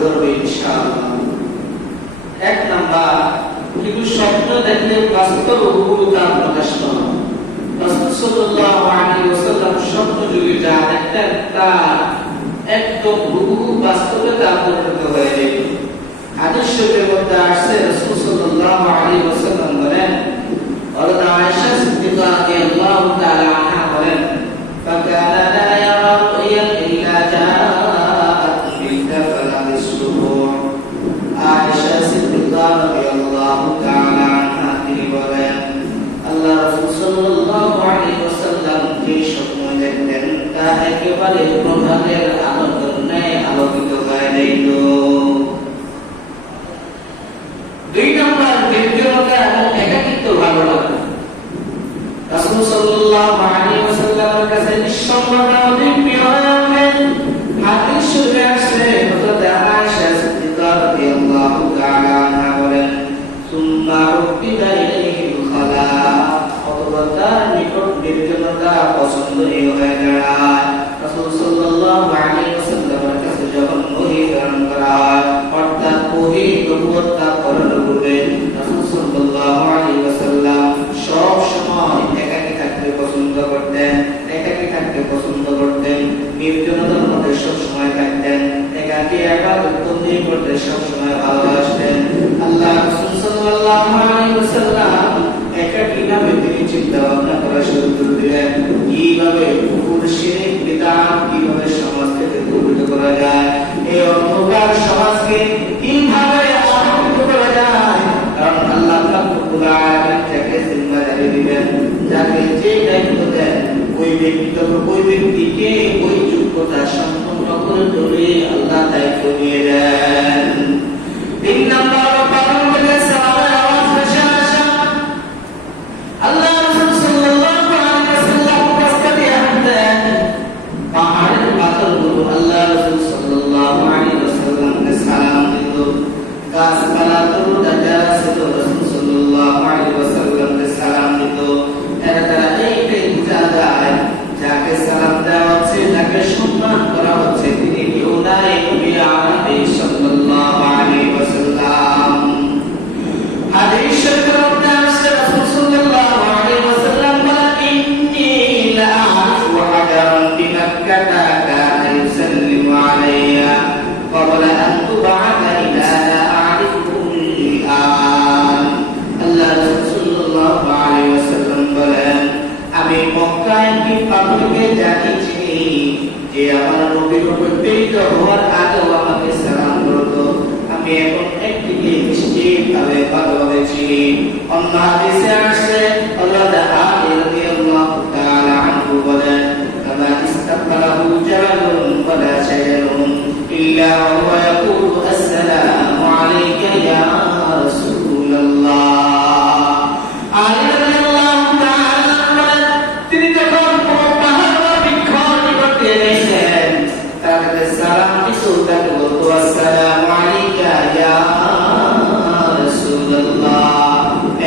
ধরবে ইনশাআল্লাহ। এক নাম্বার, কিন্তু স্বপ্ন দেখলে বাস্তব হুবহু প্রকাশ করা। রাসূল সাল্লাল্লাহু আলাইহি ওয়াসাল্লাম স্বপ্ন যুগে যা দেখতেন তা একদম হুবহু বাস্তবে তা পরিণত হয়ে যেত। হাদিস শরীফের মধ্যে আসছে রাসূল সাল্লাল্লাহু আলাইহি ওয়াসাল্লাম বলেন, হযরত আয়েশা সিদ্দিকা রাদিয়াল্লাহু তাআলা আনহা বলেন, ফাকানা লা ইয়ারা রুয়ান ইল্লা জাআত ফিল কাফলা বিস-সুবুহ। আয়েশা সিদ্দিকা রাদিয়াল্লাহু তাআলা আনহা তিনি বলেন, আল্লাহ রাসূল সাল্লাল্লাহু আলাইহি ওয়াসাল্লাম যে স্বপ্ন দেখতেন তা একেবারে প্রভাতের আলোর ন্যায় আলোকিত হয়ে যেত। দুই নম্বর, নির্জনতা এবং একাকিত্ব ভালো লাগা। রাসূল সাল্লাল্লাহু আলাইহি ওয়াসাল্লামের কাছে নিঃসঙ্গতা অধিক প্রিয় হয়ে ওঠেন। হাদিস শরীফে আসছে, হযরত আয়েশা সিদ্দিকা রাদিয়াল্লাহু তাআলা আনহা বলেন, সুম্মা উক্তিদা ইলাইহিল খালা, অতঃপর তার নিকট নির্জনতা পছন্দনীয় হয়ে দাঁড়ায়। রাসূল সাল্লাল্লাহু আলাইহি ওয়াসাল্লামের কাছে যখন ওহী প্রেরণ করা হয়, অর্থাৎ ওহী নবুয়ত করার পূর্বে রাসূল সাল্লাল্লাহু আলাইহি ওয়াসাল্লাম সব সময় একাকী থাকতে পছন্দ করতেন, নির্জনতার মধ্যে সব সময় থাকতেন, একাকী ইবাদত বন্দেগী করতে সব সময় ভালোবাসতেন। আল্লাহ রাসূল সাল্লাল্লাহু আলাইহি ওয়াসাল্লাম একাকী নামে তিনি চিন্তা ভাবনা করা শুরু করে দিলেন, কিভাবে কুফর, শিরক, বিদআত কিভাবে সমাজ থেকে দূরীভূত করা যায়, এই অন্ধকার সমাজকে কিভাবে আলোকিত করা যায়। কারণ আল্লাহ রব্বুল আলামিন যাকে জিম্মাদারি দিবেন, যাকে যে দায়িত্ব দেন, ওই ব্যক্তিকে ওই যোগ্যতা সম্পন্ন করে ধরে আল্লাহ দায়িত্ব দিয়ে দেন। তিন নম্বর, পালন করে সালামের আওয়াজ ভেসে আসা। আল্লাহ রাসূল সাল্লাল্লাহু আলাইহি ওয়াসাল্লাম রাস্তা দিয়ে হাঁটতেন, পাহাড়ের পাথরগুলো আল্লাহ রাসূল সাল্লাল্লাহু আলাইহি ওয়াসাল্লামকে সালাম দিত। গাছপালা তরুণা যারা ছিল রাসূল সাল্লাল্লাহু আলাইহি ওয়াসাল্লামকে সালাম দিত। এরা তারা এইটাই বোঝা যায়, যাকে সালাম দেওয়া হচ্ছে, যাকে সম্মান করা হচ্ছে, তিনি কেউ নাই, নবী আরবি সাল্লাল্লাহু আলাইহি ওয়াসাল্লাম। হাদিস শরীফের মধ্যে আসছে, রাসূল সাল্লাল্লাহু আলাইহি ওয়াসাল্লাম বলেন, ইন্নী লা আ'রিফু হাজারান বিমাক্কাহ কানা ইউসাল্লিমু আলাইয়া ক্বাবলা আন তুবআথা ইলা লা আ'রিফুহু আল। আল্লাহ রাসূল সাল্লাল্লাহু আলাইহি ওয়াসাল্লাম বলেন, আমি মক্কায় কি পাথরকে জানিয়েছি যে আমার নবীর উপর প্রেরিত হওয়ার আগেও আমাকে সালাম করতো, আমি এখন একদিকে নিশ্চিতভাবে ভালোভাবে চিনি। অন্য হাদিসে আসছে, হযরত আলী রাদিয়াল্লাহু তাআলা আনহু বলেন, কামা ইস্তাকবালাহু জাবালুন ওয়ালা শাজারুন ইল্লা ওয়া ইয়াকুলু আসসালামু আলাইকা ইয়া রাসূলুল্লাহ। আলী রাদিয়াল্লাহু তাআলা বলেন, তিনি যখন কোনো পাহাড় বা বৃক্ষর নিকটে এসেছেন, তাকে সালাম দিত, তাকে বলতো, আসসালামু আলাইকা ইয়া রাসূলুল্লাহ।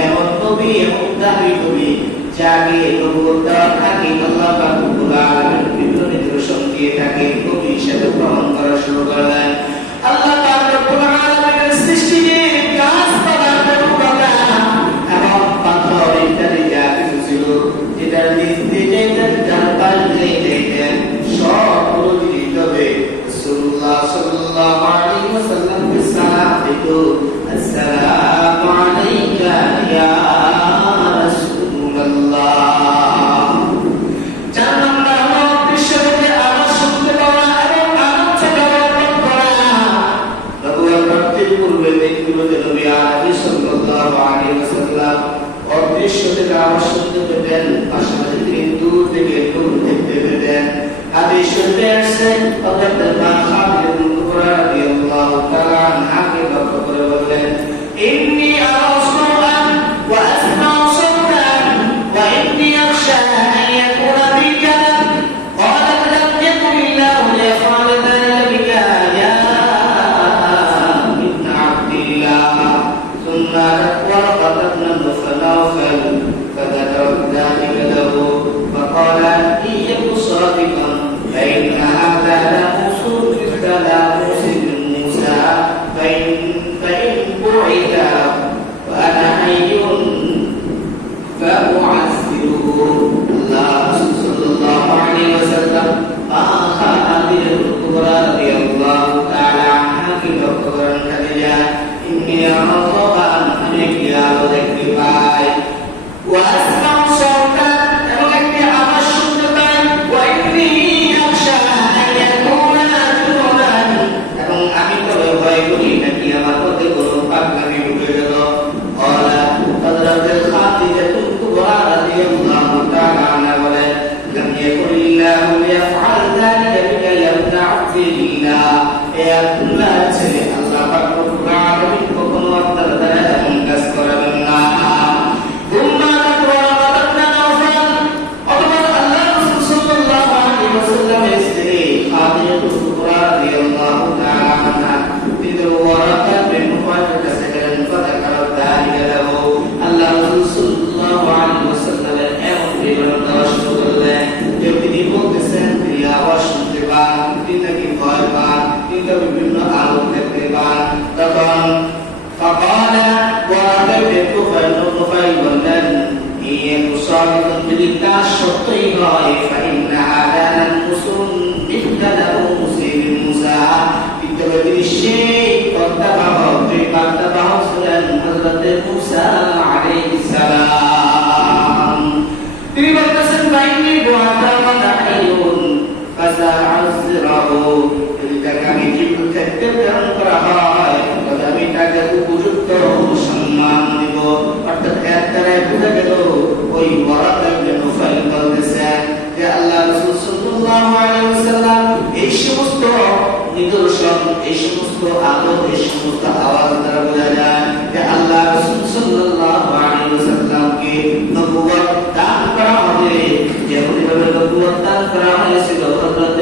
এমন নবী, এমন দাবী নবী, যাকে নবুয়ত থাকে আল্লাহ পাক রব্বুল আলামিন বিভিন্ন নিদর্শন দিয়ে থাকে, নবী হিসেবে গ্রহণ করা শুরু করে দেন। আল্লাহ পাক রব্বুল আলামিনের সৃষ্টি গাছপালা, তরুলতা এবং পাথর ইত্যাদি যা কিছু ছিল, যেটার নিজ দিয়ে যেতেন, যার পাশ দিয়ে যেতেন, সবগুলো তিনি তবে রাসূলুল্লাহ সাল্লাল্লাহু আলাইহি ওয়াসাল্লামকে সালাম দিত, আসসালামু আলাইকা ইয়া রাসূলুল্লাহ। চার নম্বর হলো বিশ্বকে আওয়াজ শুনতে পাওয়া এবং আওয়াজ থেকে অবলম্বন করা। নবুয়ত প্রাপ্তির পূর্বে ব্যক্তিগত নবী আরবি সাল্লাল্লাহু আলাইহি ওয়াসাল্লাম অদৃশ্য থেকে আওয়াজ শুনতে পেতেন, পাশাপাশি তিনি দূর থেকে নূর দেখতে পেতেন। হাদিস শরীফে আসছে, হযরত মা খাদিজা কুবরা রাদিয়াল্লাহু তাআলা আনহাকে লক্ষ্য করে বললেন, ইন্নী আরা সাওতান ওয়া আসমাউ সাওতান ওয়া ইন্নী আখশা আন ইয়াকুনা বি জালাল। ক্বালাত লাম ইয়াকুনিল্লাহু লিয়াফআলা যালিকা ইয়া ইবনা আব্দিল্লাহ। সুম্মা ওয়ারাকাত ইবন নওফল فذكر ذلك له فقال إن يك صادقا فإن هذا لموسى مثل موسى তোমরা ছেলে আল্লাহ পাক রব্বুল আলামিন কখনো আপনাদের দ্বারা এমন কাজ করাবেন না। তোমরা তাকওয়া বাদাতনা নওফাল অথবা আল্লাহ রাসূল সাল্লাল্লাহু আলাইহি ওয়াসাল্লামের স্ত্রী খাদিজাতুল কুবরা রাদিয়াল্লাহু তাআলা আনহা তিনি ওয়ারাকা বিন মুফাজ্জির কাছে গেলেন ফাযাকারা যালিকা লাহু আল্লাহ রাসূল সাল্লাল্লাহু আলাইহি ওয়াসাল্লামের এমন বিবরণ দেওয়া শুরু করলেন যে তিনি বলতেছেন তিনি আওয়াজ শুনতে পান, তিনি নাকি ভয় পান, তিনি বিভিন্ন আলো দেখতে পান। তখন فقال وراك بن বললেন ইয়ে মুসাবিতুন বিলিকা সত্যই হয় فإن هذا المسلم ابتدأ مسلم موسى বিদ্যাবাদী সেই কর্তাবাহক যে কর্তাবাহক ছিলেন হযরত মুসা আলাইহিস সালাম। তিনি বলতেছেন বাইনি গোয়াতা মাদাইউন ফাসাআযরাহু যদি তাকে আমি জীবিত থাকতে প্রেরণ করা হয় তবে আমি তাকে উপযুক্ত সম্মান দিব। অর্থাৎ এর দ্বারা বোঝা গেল ওই ওয়ারাকা ইবনে নুফাইল বলতেছেন যে আল্লাহ রাসূল সাল্লাল্লাহু আলাইহি ওয়াসাল্লাম এই সমস্ত নিদর্শন, এই সমস্ত আলো, এই সমস্ত আওয়াজ দ্বারা বোঝা যায় যে আল্লাহ রাসূল সাল্লাল্লাহু আলাইহি ওয়াসাল্লামকে নবুয়ত দান করা হবে। যেমনভাবে নবুয়ত দান করা হয়েছিল হযরত